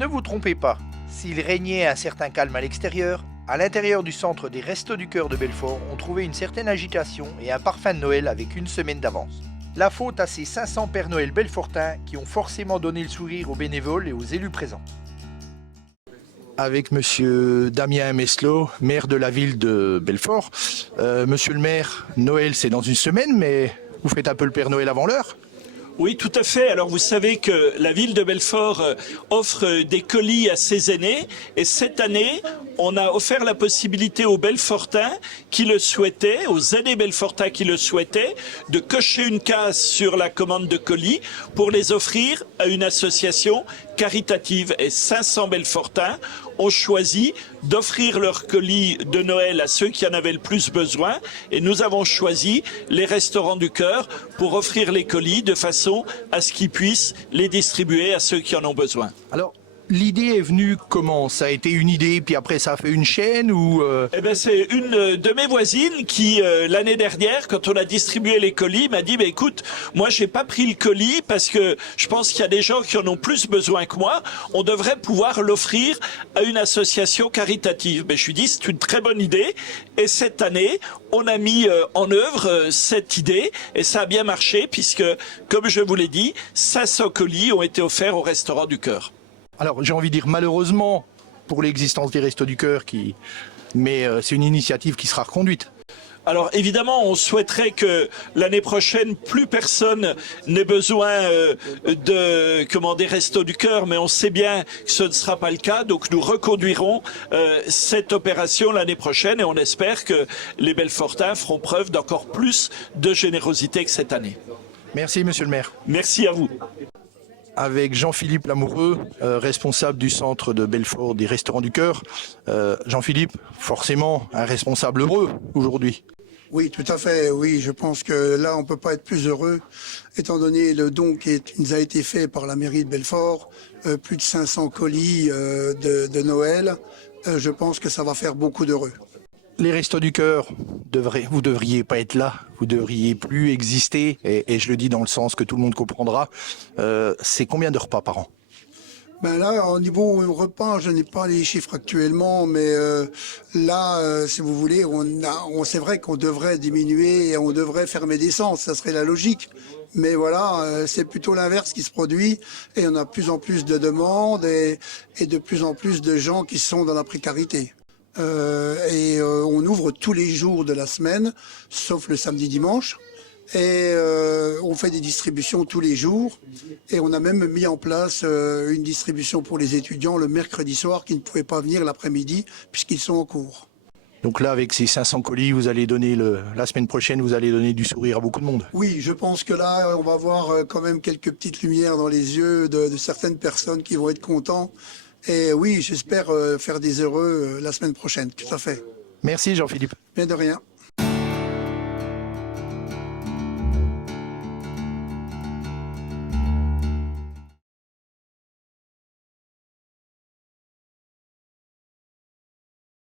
Ne vous trompez pas, s'il régnait un certain calme à l'intérieur du centre des Restos du Cœur de Belfort, on trouvait une certaine agitation et un parfum de Noël avec une semaine d'avance. La faute à ces 500 Pères Noël belfortins qui ont forcément donné le sourire aux bénévoles et aux élus présents. Avec monsieur Damien Meslot, maire de la ville de Belfort. Monsieur le maire, Noël c'est dans une semaine, mais vous faites un peu le Père Noël avant l'heure ? Oui, tout à fait. Alors vous savez que la ville de Belfort offre des colis à ses aînés et cette année, on a offert la possibilité aux Belfortins qui le souhaitaient, aux aînés Belfortins qui le souhaitaient, de cocher une case sur la commande de colis pour les offrir à une association caritative. Et 500 Belfortins ont choisi d'offrir leurs colis de Noël à ceux qui en avaient le plus besoin. Et nous avons choisi les Restaurants du Cœur pour offrir les colis de façon à ce qu'ils puissent les distribuer à ceux qui en ont besoin. Alors, l'idée est venue comment? Ça a été une idée, puis après ça a fait une chaîne ou Eh ben, c'est une de mes voisines qui, l'année dernière, quand on a distribué les colis, m'a dit, écoute, moi j'ai pas pris le colis parce que je pense qu'il y a des gens qui en ont plus besoin que moi. On devrait pouvoir l'offrir à une association caritative. Je lui dis, c'est une très bonne idée. Et cette année, on a mis en œuvre cette idée et ça a bien marché puisque, comme je vous l'ai dit, 500 colis ont été offerts au Restaurant du Cœur. Alors j'ai envie de dire malheureusement pour l'existence des Restos du Cœur, mais c'est une initiative qui sera reconduite. Alors évidemment, on souhaiterait que l'année prochaine, plus personne n'ait besoin des Restos du Cœur, mais on sait bien que ce ne sera pas le cas, donc nous reconduirons cette opération l'année prochaine et on espère que les Belfortins feront preuve d'encore plus de générosité que cette année. Merci monsieur le maire. Merci à vous. Avec Jean-Philippe Lamoureux, responsable du centre de Belfort des Restaurants du Cœur. Jean-Philippe, forcément un responsable heureux aujourd'hui. Oui, tout à fait. Oui, je pense que là, on peut pas être plus heureux, étant donné le don qui nous a été fait par la mairie de Belfort, plus de 500 colis de Noël. Je pense que ça va faire beaucoup d'heureux. Les Restos du Cœur, vous devriez pas être là, vous devriez plus exister, et je le dis dans le sens que tout le monde comprendra. C'est combien de repas par an? Ben là, au niveau repas, je n'ai pas les chiffres actuellement, mais là, si vous voulez, c'est vrai qu'on devrait diminuer et on devrait fermer des centres, ça serait la logique. Mais voilà, c'est plutôt l'inverse qui se produit et on a de plus en plus de demandes et de plus en plus de gens qui sont dans la précarité. On ouvre tous les jours de la semaine, sauf le samedi dimanche. Et on fait des distributions tous les jours. Et on a même mis en place une distribution pour les étudiants le mercredi soir qui ne pouvaient pas venir l'après-midi puisqu'ils sont en cours. Donc là, avec ces 500 colis, vous allez donner la semaine prochaine, vous allez donner du sourire à beaucoup de monde. Oui, je pense que là, on va voir quand même quelques petites lumières dans les yeux de certaines personnes qui vont être contents. Et oui, j'espère faire des heureux la semaine prochaine, tout à fait. Merci Jean-Philippe. Bien de rien.